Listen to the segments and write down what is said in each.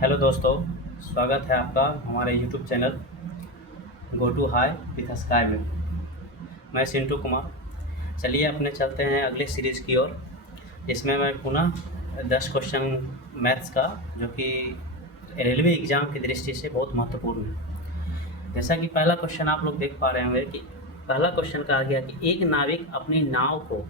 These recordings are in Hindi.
हेलो दोस्तों, स्वागत है आपका हमारे YouTube channel go to high with sky में। मैं चिंटू कुमार। चलिए अपने चलते हैं अगले सीरीज़ की ओर, जिसमें मैं पुनः 10 क्वेश्चन मैथ्स का, जो कि रेलवे एग्ज़ाम की दृष्टि से बहुत महत्वपूर्ण है। जैसा कि पहला क्वेश्चन आप लोग देख पा रहे होंगे कि पहला क्वेश्चन कहा गया कि एक नाविक अपनी नाव को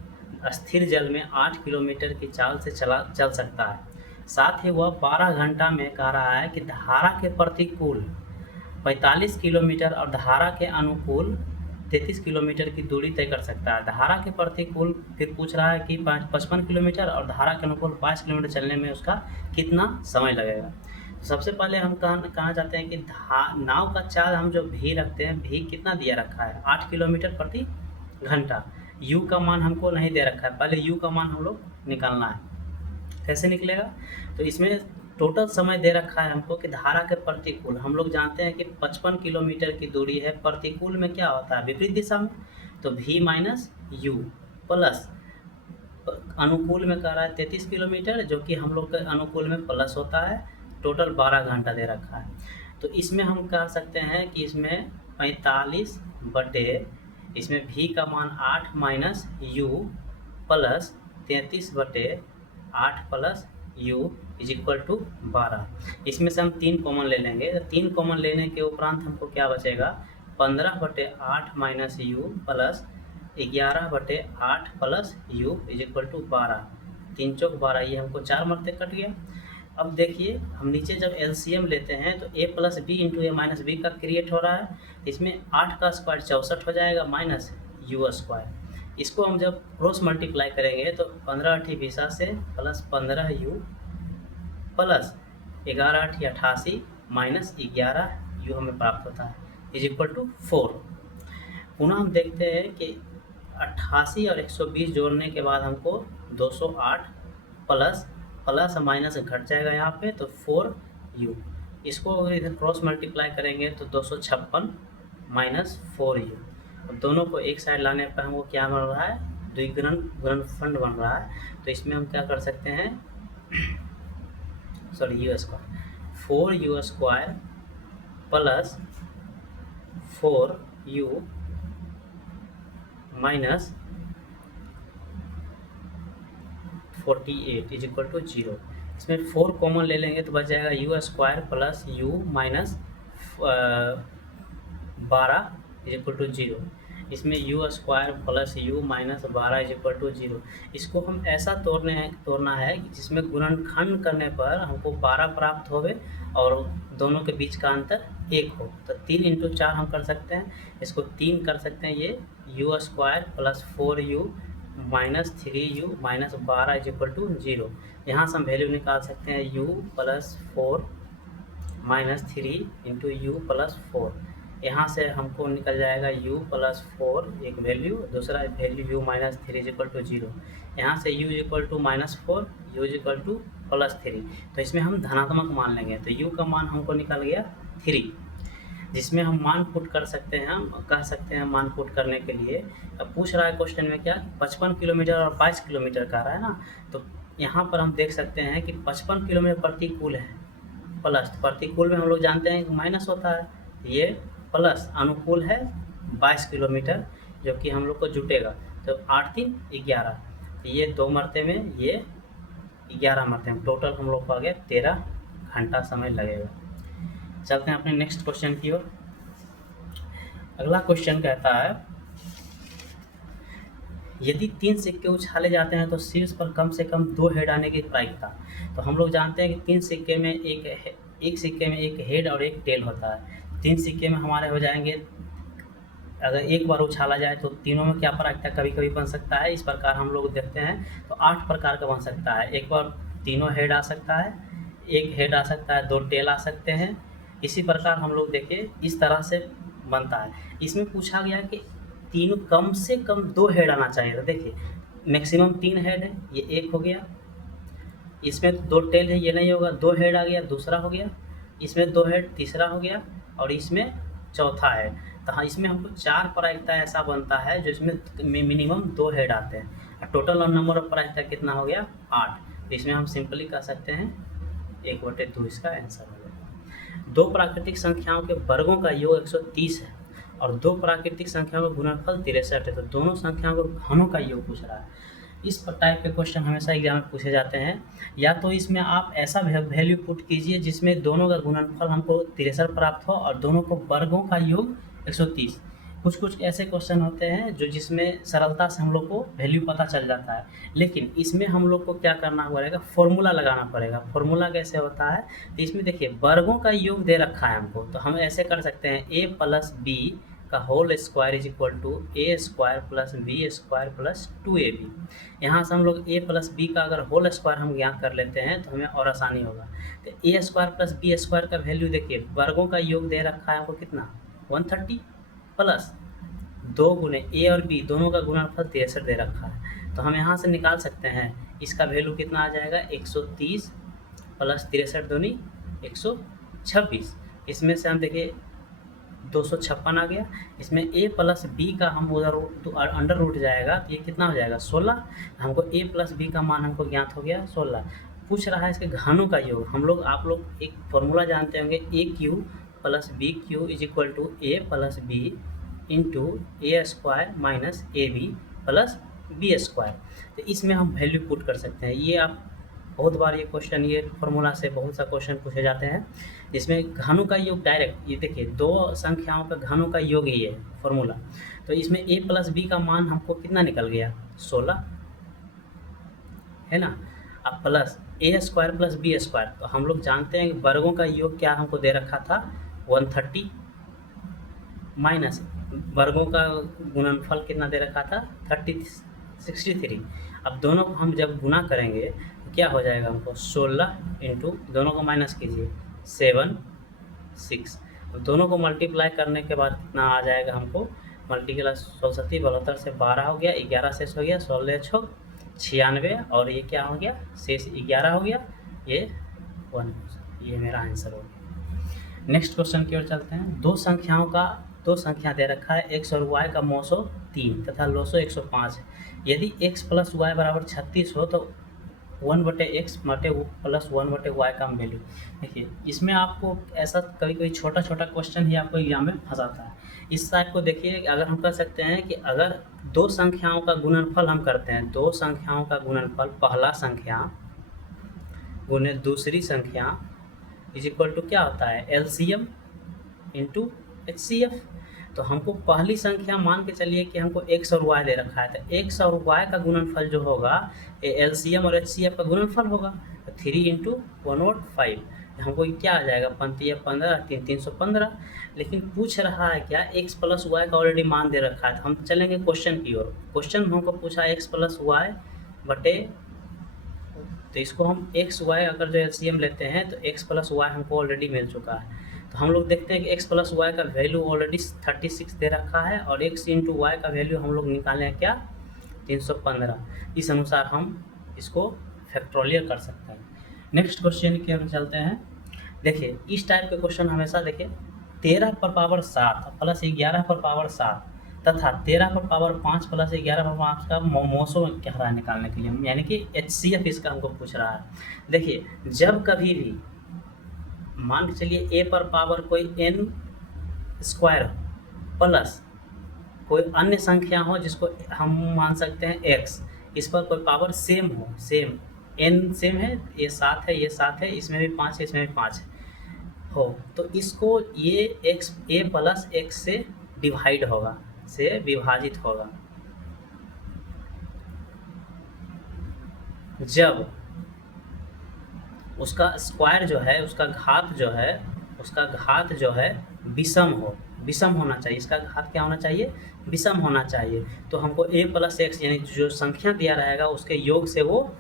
स्थिर जल में 8 किलोमीटर की चाल से चल सकता है। साथ ही वह 12 घंटा में कह रहा है कि धारा के प्रतिकूल 45 किलोमीटर और धारा के अनुकूल 33 किलोमीटर की दूरी तय कर सकता है। धारा के प्रतिकूल फिर पूछ रहा है कि 55 किलोमीटर और धारा के अनुकूल 5 किलोमीटर चलने में उसका कितना समय लगेगा। तो सबसे पहले हम कहना चाहते हैं कि नाव का चाल हम जो भी रखते हैं, भी कितना दिया रखा है 8 किलोमीटर प्रति घंटा। यू का मान हमको नहीं दे रखा है, पहले यू का मान हम लोग निकालना है। कैसे निकलेगा? तो इसमें टोटल समय दे रखा है हमको कि धारा के प्रतिकूल, हम लोग जानते हैं कि 55 किलोमीटर की दूरी है। प्रतिकूल में क्या होता है? विपरीत दिशा में। तो v माइनस यू प्लस अनुकूल में कह रहा है 33 किलोमीटर, जो कि हम लोग के अनुकूल में प्लस होता है। टोटल 12 घंटा दे रखा है। तो इसमें हम कह सकते हैं कि इसमें 45 बटे, इसमें v का मान 8 माइनस यू प्लस 33 बटे 8 plus u is equal to 12। इसमें से हम 3 कॉमन ले लेंगे। तो 3 कॉमन लेने के उपरांत हमको क्या बचेगा? 15 बटे 8 माइनस यू प्लस 11 बटे 8 plus u is equal to 12। 3 चौक 12, ये हमको 4 मरते कट गया। अब देखिए, हम नीचे जब एलसीएम लेते हैं तो a plus b into a minus b का क्रिएट हो रहा है। इसमें 8 का स्क्वायर 64 हो जाएगा माइनस यू स्क्वायर। इसको हम जब क्रॉस मल्टीप्लाई करेंगे तो 15 8 20 से plus 15 you plus 11 8 88 minus 11 you हमें प्राप्त होता है इज इक्वल टू 4। पुनः हम देखते हैं कि 88 और 120 जोड़ने के बाद हमको 208 प्लस प्लस माइनस घट जाएगा यहाँ पे, तो 4 यू। इसको अगर इधर क्रॉस मल्टीप्लाई करेंगे तो 256 माइनस 4 यू। दोनों को एक साइड लाने पर हमको क्या बन रहा है? द्विगुणन गुणनफंड बन रहा है। तो इसमें हम क्या कर सकते हैं, sorry u square, 4 u square plus 4 u minus 48 is equal to 0। इसमें 4 कॉमन ले लेंगे तो बच जाएगा u square plus u minus 12 is equal to 0। इसमें u square plus u minus 12 is equal to 0। इसको हम ऐसा तोड़ना है कि जिसमें गुणनखंड करने पर हमको 12 प्राप्त होवे और दोनों के बीच का अंतर 1 हो। तो 3 इंटू 4 हम कर सकते हैं, इसको 3 कर सकते हैं। ये u square plus 4 u minus 3 u minus 12 is equal to 0। यहाँ से हम वैल्यू निकाल सकते हैं u plus 4 minus 3 into u plus 4। यहाँ से हमको निकल जाएगा u प्लस 4 एक वैल्यू, दूसरा value u minus 3 is equal to 0। यहाँ से u is equal to minus 4, u is equal to plus 3। तो इसमें हम धनात्मक मान लेंगे, तो u का मान हमको निकल गया 3, जिसमें हम मान पुट कर सकते हैं। हम कह सकते हैं मान पुट करने के लिए, अब पूछ रहा है क्वेश्चन में क्या, 55 किलोमीटर और 22 किलोमीटर का रहा है ना। तो यहाँ पर हम देख सकते हैं कि 55 किलोमीटर प्रतिकूल है, प्लस प्रतिकूल में हम लोग जानते हैं कि माइनस होता है, ये प्लस अनुकूल है 22 किलोमीटर, जो कि हम लोग को जुटेगा। तो 8 3 11, ये 2 मरते में, ये 11 मरते में, टोटल हम लोग को आ गया 13 घंटा समय लगेगा। चलते हैं अपने नेक्स्ट क्वेश्चन की ओर। अगला क्वेश्चन कहता है, यदि 3 सिक्के उछाले जाते हैं तो शीर्ष पर कम से कम 2 हेड आने की प्रायिकता। तो हम लोग जानते हैं कि 3 सिक्के में एक सिक्के में एक हेड और एक टेल होता है। 3 सिक्के में हमारे हो जाएंगे, अगर एक बार उछाला जाए तो तीनों में क्या प्रायिकता कभी कभी बन सकता है, इस प्रकार हम लोग देखते हैं तो 8 प्रकार का बन सकता है। एक बार तीनों हेड आ सकता है, एक हेड आ सकता है, 2 टेल आ सकते हैं। इसी प्रकार हम लोग देखिए इस तरह से बनता है। इसमें पूछा गया कि तीनों कम से कम 2 हेड आना चाहिए। तो देखिए मैक्सिमम 3 हेड है, ये एक हो गया। इसमें 2 टेल है, ये नहीं होगा, 2 हेड आ गया, दूसरा हो गया। इसमें 2 हेड, तीसरा हो गया, और इसमें चौथा है। तो हाँ, इसमें हमको 4 प्रायिकता ऐसा बनता है जो इसमें मिनिमम 2 हेड आते हैं। टोटल नंबर ऑफ प्रायिकता कितना हो गया? 8। तो इसमें हम सिंपली कह सकते हैं 1/2 इसका आंसर हो जाएगा। दो प्राकृतिक संख्याओं के वर्गों का योग 130 है और दो प्राकृतिक संख्याओं का गुणनफल 63 है, तो दोनों संख्याओं के घनों का योग पूछ रहा है। इस टाइप के क्वेश्चन हमेशा एग्जाम में पूछे जाते हैं। या तो इसमें आप ऐसा वैल्यू पुट कीजिए जिसमें दोनों का गुणनफल हमको 63 प्राप्त हो और दोनों को वर्गों का योग 130। कुछ कुछ ऐसे क्वेश्चन होते हैं जो जिसमें सरलता से हम लोग को वैल्यू पता चल जाता है, लेकिन इसमें हम लोग को क्या करना पड़ेगा, फॉर्मूला लगाना पड़ेगा। फॉर्मूला कैसे होता है, तो इसमें देखिए वर्गों का योग दे रखा है हमको, तो हम ऐसे कर सकते हैं a प्लस बी का whole square is equal to a square plus b square plus 2ab। यहाँ से हम लोग a प्लस बी का अगर होल स्क्वायर हम ज्ञात कर लेते हैं तो हमें और आसानी होगा। तो ए स्क्वायर प्लस बी स्क्वायर का वैल्यू देखिए, वर्गों का योग दे रखा है हमको कितना 130 प्लस 2 गुने ए और बी दोनों का गुणनफल 63 दे रखा है, तो हम यहाँ से निकाल सकते हैं इसका वैल्यू कितना आ जाएगा 130 प्लस 63 दूनी 126। इसमें से हम देखिए 256 आ गया। इसमें a प्लस बी का हम उधर तो अंडर रूट जाएगा तो ये कितना हो जाएगा 16। हमको a प्लस बी का मान हमको ज्ञात हो गया 16। पूछ रहा है इसके घनों का योग। हम लोग आप लोग एक फॉर्मूला जानते होंगे a cube plus b cube is equal to a plus b into a square minus a b plus b square. तो इसमें हम वैल्यू पुट कर सकते हैं। ये आप बहुत बार ये क्वेश्चन, ये फॉर्मूला से बहुत सा क्वेश्चन पूछे जाते हैं जिसमें घनों का योग डायरेक्ट, ये देखिए दो संख्याओं का घनों का योग ही है फॉर्मूला। तो इसमें a प्लस बी का मान हमको कितना निकल गया 16 है ना। अब प्लस ए स्क्वायर प्लस बी स्क्वायर, तो हम लोग जानते हैं कि वर्गों का योग क्या हमको दे रखा था 130 माइनस वर्गों का गुणनफल कितना दे रखा था 63। अब दोनों को हम जब गुना करेंगे तो क्या हो जाएगा हमको 16 इंटू दोनों को माइनस कीजिए 7 6। दोनों को मल्टीप्लाई करने के बाद कितना आ जाएगा हमको, मल्टीप्लाई 137 72 से 12 हो गया, 11 शेष हो गया, 16 6 96 और ये क्या हो गया शेष 11 हो गया, ये 1। ये मेरा आंसर हो गया। नेक्स्ट क्वेश्चन की ओर चलते हैं। दो संख्या दे रखा है x और y का मौसो 3 तथा लोसो 105 है। यदि x प्लस वाई बराबर 36 हो तो 1/x प्लस 1/y का वैल्यू। देखिए इसमें आपको ऐसा कभी छोटा क्वेश्चन ही आपको एग्जाम में फंसाता है। इस टाइप को देखिए, अगर हम कर सकते हैं कि अगर दो संख्याओं का गुणनफल हम करते हैं, दो संख्याओं का गुणनफल पहला संख्या गुने दूसरी संख्या इज इक्वल टू क्या होता है एलसीएम इंटू HCF। तो हमको पहली संख्या मान के चलिए कि हमको x और y दे रखा है, तो x और y का गुणनफल जो होगा ये LCM और HCF का गुणनफल होगा। तो 3 इंटू 1/5 हमको क्या आ जाएगा 15 315। लेकिन पूछ रहा है क्या x प्लस वाई का ऑलरेडी मान दे रखा है, तो हम चलेंगे क्वेश्चन की ओर। क्वेश्चन में हमको पूछा x प्लस वाई बटे, तो इसको हम x y अगर जो LCM लेते हैं तो x प्लस वाई हमको ऑलरेडी मिल चुका है। तो हम लोग देखते हैं कि x प्लस वाई का वैल्यू ऑलरेडी 36 दे रखा है और x इंटू वाई का वैल्यू हम लोग निकाले हैं क्या 315। इस अनुसार हम इसको फैक्टोरियल कर सकते हैं। नेक्स्ट क्वेश्चन की हम चलते हैं। देखिए इस टाइप के क्वेश्चन हमेशा देखिए 13 पर पावर 7 प्लस 11 पर पावर 7 तथा 13 पर पावर 5 प्लस 11 पर 5 का मोसो क्या रहा है निकालने के लिए, यानी कि HCF इसका हमको पूछ रहा है। देखिए जब कभी भी मान के चलिए a पर पावर कोई n स्क्वायर प्लस कोई अन्य संख्या हो जिसको हम मान सकते हैं x, इस पर कोई पावर सेम हो, सेम n सेम है, ये 7 है, ये 7 है, इसमें भी 5 है, इसमें भी 5 है हो, तो इसको ये x a प्लस x से डिवाइड होगा, से विभाजित होगा। जब उसका स्क्वायर जो है, उसका घात जो है विषम हो, विषम होना चाहिए। इसका घात क्या होना चाहिए विषम होना चाहिए। तो हमको a प्लस एक्स यानी जो संख्या दिया रहेगा उसके योग से वो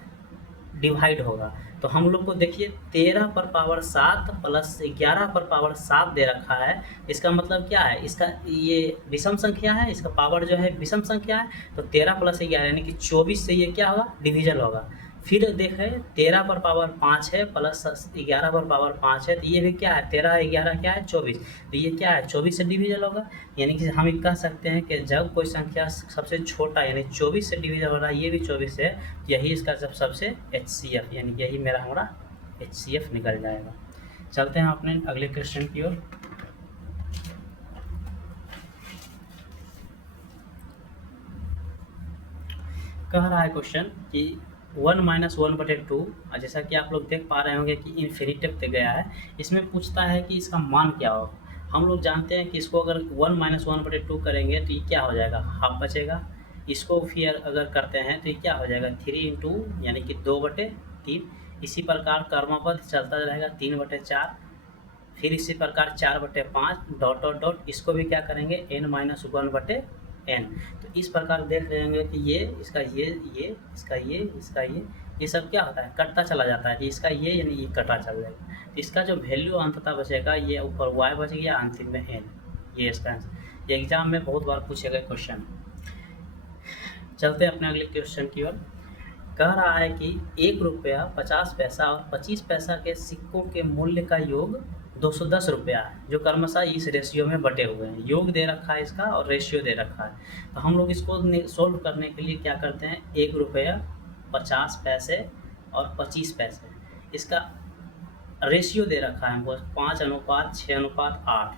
डिवाइड होगा। तो हम लोग को देखिए 13 पर पावर 7 प्लस 11 पर पावर 7 दे रखा है। इसका मतलब क्या है, इसका ये विषम संख्या है, इसका पावर जो है विषम संख्या है। तो 13 प्लस 11 यानी कि 24 से ये क्या होगा डिविजन होगा। फिर देखें 13 पर पावर 5 है प्लस 11 पर पावर 5 है, तो ये भी क्या है 13 11 क्या है 24, तो ये क्या है 24 से डिविजन होगा। यानी कि हम कह सकते हैं कि जब कोई संख्या सबसे छोटा यानी 24 से डिविजन हो रहा है, ये भी 24 है, यही इसका सबसे HCF यानी यही मेरा हमारा HCF निकल जाएगा। चलते हैं अपने अगले क्वेश्चन की ओर। कह रहा है क्वेश्चन कि 1 - 1/2, जैसा कि आप लोग देख पा रहे होंगे कि इन्फिनिटी पे गया है। इसमें पूछता है कि इसका मान क्या होगा। हम लोग जानते हैं कि इसको अगर 1 - 1/2 करेंगे तो ये क्या हो जाएगा, हाफ बचेगा। इसको फिर अगर करते हैं तो ये क्या हो जाएगा, 3 × 2 यानी कि 2/3। इसी प्रकार कर्मपद चलता रहेगा 3/4। फिर इसी प्रकार 4/5 डॉट डॉट डॉट, इसको भी क्या करेंगे, n - 1/n। तो इस प्रकार देख रहे होंगे कि ये इसका ये सब क्या होता है, कटता चला जाता है। इसका ये यानी ये कटा चल जाएगा। तो इसका जो वैल्यू अंततः बचेगा, ये ऊपर y बच गया, अंतिम में n। ये इसका आंसर। ये एग्जाम में बहुत बार पूछे गए क्वेश्चन। चलते हैं अपने अगले क्वेश्चन की ओर। कह रहा है कि 1 रुपया 50 पैसा और 25 पैसा के सिक्कों के मूल्य का योग 210 रुपया है, जो क्रमशः इस रेशियो में बटे हुए हैं। योग दे रखा है इसका और रेशियो दे रखा है। तो हम लोग इसको सोल्व करने के लिए क्या करते हैं, 1 रुपया 50 पैसे और 25 पैसे, इसका रेशियो दे रखा है हमको 5:6:8।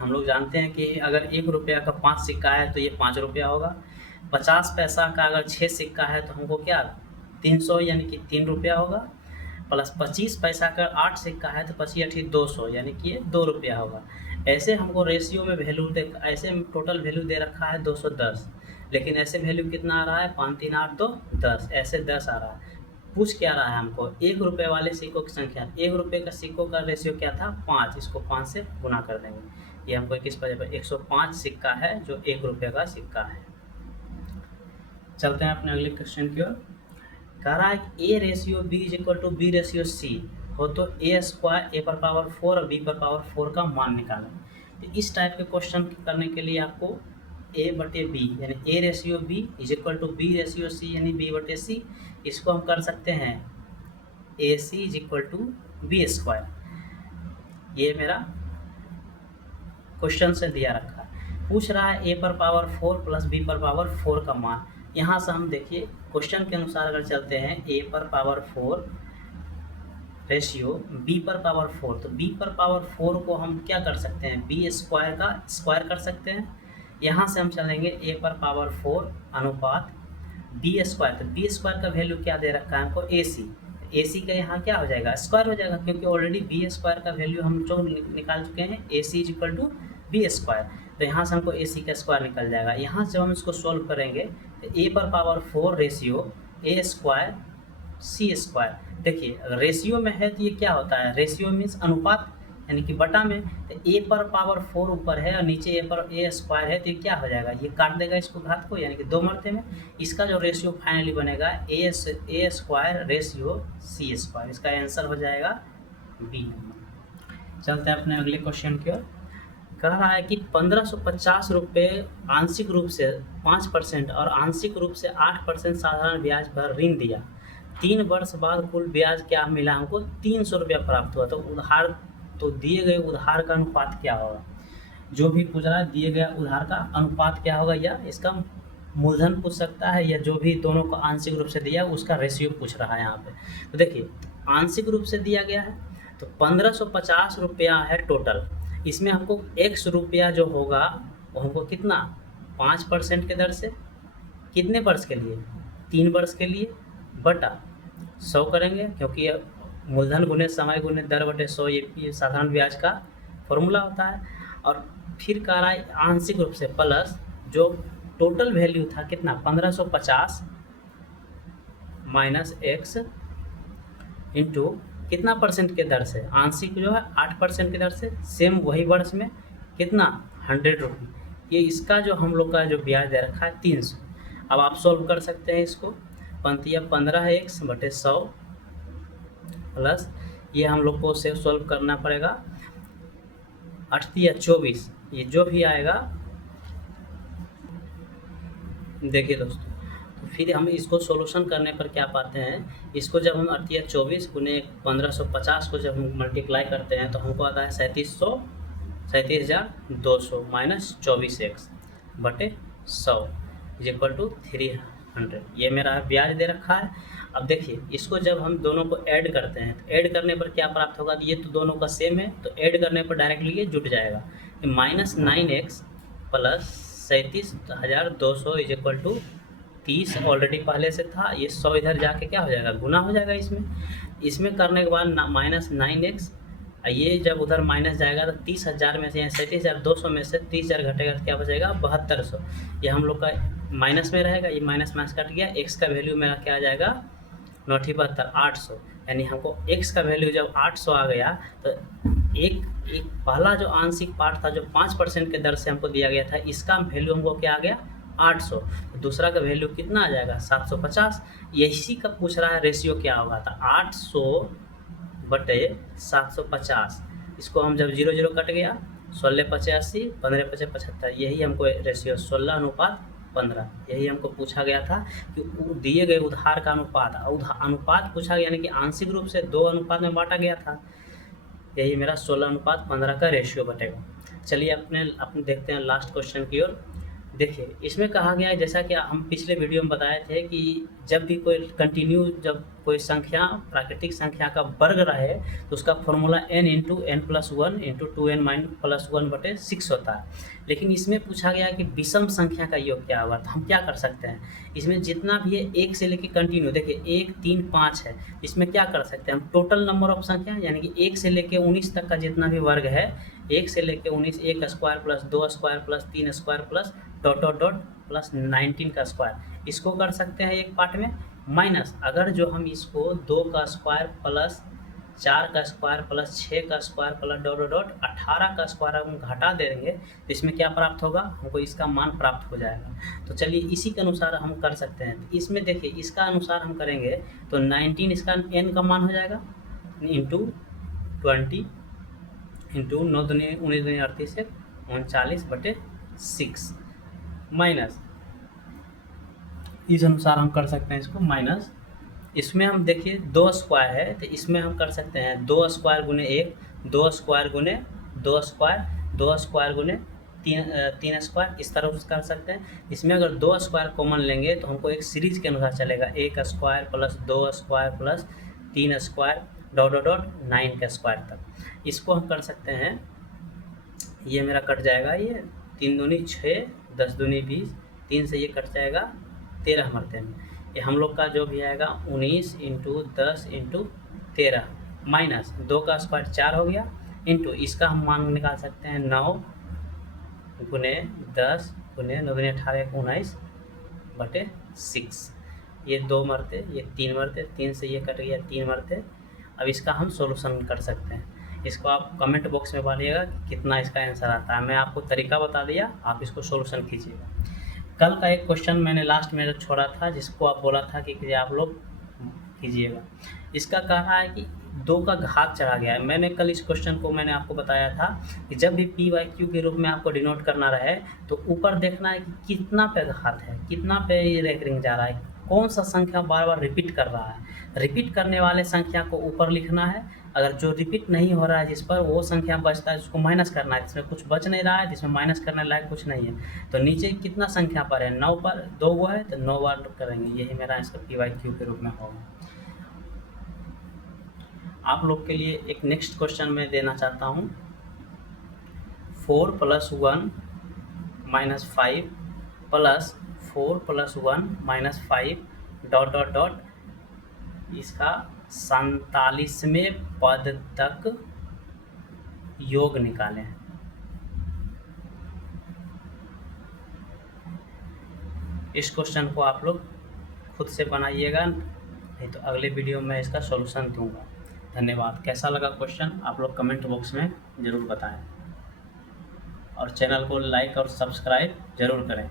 हम लोग जानते हैं कि अगर 1 रुपया का 5 सिक्का है तो ये 5 रुपया होगा। 50 पैसा का अगर 6 सिक्का है तो हमको क्या 300 यानी कि 3 रुपया होगा। प्लस 25 पैसा का 8 सिक्का है तो 25 × 200 यानी कि ये 2 रुपया होगा। ऐसे हमको रेशियो में वैल्यू ऐसे टोटल वैल्यू दे रखा है 210, लेकिन ऐसे वैल्यू कितना आ रहा है, 5 3 8 2 10, ऐसे 10 आ रहा है। पूछ क्या रहा है हमको, 1 रुपये वाले सिक्कों की संख्या। 1 रुपये का सिक्कों का रेशियो क्या था, 5। इसको 5 से गुना कर देंगे। ये हमको 21 पर 105 सिक्का है जो 1 रुपये का सिक्का है। चलते हैं अपने अगले क्वेश्चन की ओर। कह रहा है कि A ratio B = B ratio C हो तो A² A⁴ और B⁴ का मान निकालें। तो इस टाइप के क्वेश्चन करने के लिए आपको A/B यानी A ratio B = B ratio C यानी B/C, इसको हम कर सकते हैं AC = B²। ये मेरा क्वेश्चन से दिया रखा है। पूछ रहा है A⁴ प्लस B⁴ का मान। यहाँ से हम देखिए क्वेश्चन के अनुसार अगर चलते हैं A⁴ रेशियो B⁴, तो B⁴ को हम क्या कर सकते हैं, B² का स्क्वायर कर सकते हैं। यहाँ से हम चलेंगे A⁴ अनुपात B²। तो B² का वैल्यू क्या दे रखा है हमको, AC। AC का यहाँ क्या हो जाएगा, स्क्वायर हो जाएगा, क्योंकि ऑलरेडी B² का वैल्यू हम जो निकाल चुके हैं, AC = B²। तो यहाँ से हमको AC का स्क्वायर निकल जाएगा। यहाँ से जब हम इसको सोल्व करेंगे तो A⁴ रेशियो A² C²। देखिए अगर रेशियो में है तो ये क्या होता है, रेशियो मीन्स अनुपात यानी कि बटा में। तो A⁴ ऊपर है और नीचे A² है, तो ये क्या हो जाएगा, ये काट देगा इसको घात को, यानी कि 2 मरते में। इसका जो रेशियो फाइनली बनेगा A² रेशियो C²। इसका आंसर हो जाएगा B नंबर। चलते हैं अपने अगले क्वेश्चन की ओर। कह रहा है कि 1550 रुपये आंशिक रूप से 5% और आंशिक रूप से 8% साधारण ब्याज पर ऋण दिया। 3 वर्ष बाद कुल ब्याज क्या मिला हमको, 300 रुपया प्राप्त हुआ। तो दिए गए उधार का अनुपात क्या होगा, जो भी पूछ रहा है दिए गए उधार का अनुपात क्या होगा, या इसका मूलधन पूछ सकता है, या जो भी दोनों को आंशिक रूप से दिया उसका रेशियो पूछ रहा है यहाँ पे। तो देखिए आंशिक रूप से दिया गया है तो 1550 रुपया है टोटल। इसमें हमको x रुपया जो होगा वो हमको कितना, 5% के दर से, कितने वर्ष के लिए, 3 वर्ष के लिए, बटा 100 करेंगे, क्योंकि मूलधन गुने समय गुने दर बटे 100 ये साधारण ब्याज का फॉर्मूला होता है। और फिर कह रहा है आंशिक रूप से प्लस जो टोटल वैल्यू था कितना, 1550 माइनस x इंटू कितना परसेंट के दर से, आंशिक जो है 8% के दर से, सेम वही वर्ष में कितना 100 रुपये। ये इसका जो हम लोग का जो ब्याज दे रखा है 300। अब आप सॉल्व कर सकते हैं इसको, 15x बटे 100 प्लस ये हम लोग को से सॉल्व करना पड़ेगा 8 या 24, ये जो भी आएगा। देखिए दोस्तों, तो फिर हम इसको सॉल्यूशन करने पर क्या पाते हैं, इसको जब हम 8 या 24 गुने 1550 को जब हम मल्टीप्लाई करते हैं तो हमको आता है 37,200 माइनस 24x बटे 100 = 300 100, ये मेरा ब्याज दे रखा है। अब देखिए इसको जब हम दोनों को ऐड करते हैं तो ऐड करने पर क्या प्राप्त होगा, ये तो दोनों का सेम है तो ऐड करने पर डायरेक्टली ये जुट जाएगा। -9x plus 37,200 is equal to 30 already पहले से था, ये 100 इधर जाके क्या हो जाएगा, गुना हो जाएगा इसमें करने के बाद -9x, ये जब उधर माइनस जाएगा तो 30,000 में से 37,200 में से 30,000 घटेगा तो क्या बचेगा 7200, ये हम लोग का माइनस में रहेगा, ये माइनस माइनस कट गया, x का वैल्यू मेरा क्या आ जाएगा 972 800, यानी हमको x का वैल्यू जब 800 आ गया तो एक पहला जो आंशिक पार्ट था जो 5% के दर से हमको दिया गया था, इसका वैल्यू हमको क्या आ गया 800, तो दूसरा का वैल्यू कितना आ जाएगा 750, इसी का पूछ रहा है रेशियो क्या होगा, तो 800/750, इसको हम जब 0 0 कट गया 16/85 15/75, यही हमको रेशियो 16:15, यही हमको पूछा गया था कि दिए गए उधार का अनुपात पूछा गया, यानी कि आंशिक रूप से 2 अनुपात में बांटा गया था, यही मेरा 16:15 का रेशियो बटेगा। चलिए अपने देखते हैं लास्ट क्वेश्चन की ओर। देखिए इसमें कहा गया है, जैसा कि हम पिछले वीडियो में बताए थे कि जब भी जब कोई संख्या प्राकृतिक संख्या का वर्ग रहे तो उसका फॉर्मूला n × n+1 × 2n-1 /6 होता है, लेकिन इसमें पूछा गया कि विषम संख्या का योग क्या होगा, तो हम क्या कर सकते हैं, इसमें जितना भी है 1 से लेकर कंटिन्यू, देखिए 1 3 5 है, इसमें क्या कर सकते हैं हम टोटल नंबर ऑफ संख्या, यानी कि 1 से लेकर 19 तक का जितना भी वर्ग है, 1 से लेकर 19 1 square plus 2 square plus 3 square plus ... plus 19 का स्क्वायर, इसको कर सकते हैं एक पार्ट में, माइनस अगर जो हम इसको 2 का स्क्वायर प्लस 4 का स्क्वायर प्लस 6 का स्क्वायर प्लस ... 18 का स्क्वायर हम घटा देंगे तो इसमें क्या प्राप्त होगा, हमको इसका मान प्राप्त हो जाएगा। तो चलिए इसी के अनुसार हम कर सकते हैं, तो इसमें देखिए इसका अनुसार हम करेंगे तो 19 इसका n का मान हो जाएगा इंटू 20 इंटू 9 दूनी 19 दूनी 38 39/6 माइनस, इस अनुसार हम कर सकते हैं इसको माइनस, इसमें हम देखिए 2 स्क्वायर है तो इसमें हम कर सकते हैं 2 स्क्वायर गुने 1 2 स्क्वायर गुने 2 स्क्वायर 2 स्क्वायर गुने 3 स्क्वायर, इस तरह से कर सकते हैं। इसमें अगर 2 स्क्वायर कॉमन लेंगे तो हमको एक सीरीज के अनुसार चलेगा, 1 square plus 2 square plus 3 square ... 9 का स्क्वायर तक, इसको हम कर सकते हैं, ये मेरा कट जाएगा, ये 3 दूनी 6 10 दूनी 20, 3 से ये कट जाएगा 13 मरते में, ये हम लोग का जो भी आएगा 19 × 10 × 13 माइनस 2 का स्क्वायर 4 हो गया, इंटू इसका हम मान निकाल सकते हैं 9 गुने 10 गुने 9 दूनी 18 19/6, ये 2 मरते ये 3 मरते, 3 से ये कट गया 3 मरते। अब इसका हम सॉल्यूशन कर सकते हैं, इसको आप कमेंट बॉक्स में बताइएगा कि कितना इसका आंसर आता है, मैं आपको तरीका बता दिया, आप इसको सॉल्यूशन कीजिएगा। कल का एक क्वेश्चन मैंने लास्ट में छोड़ा था जिसको आप बोला था कि आप लोग कीजिएगा, इसका कह रहा है कि 2 का घात चढ़ा गया है। मैंने कल इस क्वेश्चन को मैंने आपको बताया था कि जब भी p/q के रूप में आपको डिनोट करना रहे तो ऊपर देखना है कि कितना पे घात है, कितना पे ये रेकरिंग जा रहा है, कौन सा संख्या बार बार रिपीट कर रहा है, रिपीट करने वाले संख्या को ऊपर लिखना है, अगर जो रिपीट नहीं हो रहा है जिस पर वो संख्या बचता है उसको माइनस करना है, जिसमें कुछ बच नहीं रहा है, जिसमें माइनस करने लायक कुछ नहीं है, तो नीचे कितना संख्या पर है 9 पर 2 वो है तो 9 बार करेंगे, यही मेरा आंसर p/q के रूप में होगा। आप लोग के लिए एक नेक्स्ट क्वेश्चन मैं देना चाहता हूँ, 4 + 1 - 5 प्लस 4 + 1 - 5 ... इसका 47वें पद तक योग निकालें। इस क्वेश्चन को आप लोग खुद से बनाइएगा, नहीं तो अगले वीडियो में इसका सॉल्यूशन दूंगा। धन्यवाद। कैसा लगा क्वेश्चन आप लोग कमेंट बॉक्स में ज़रूर बताएं और चैनल को लाइक और सब्सक्राइब ज़रूर करें।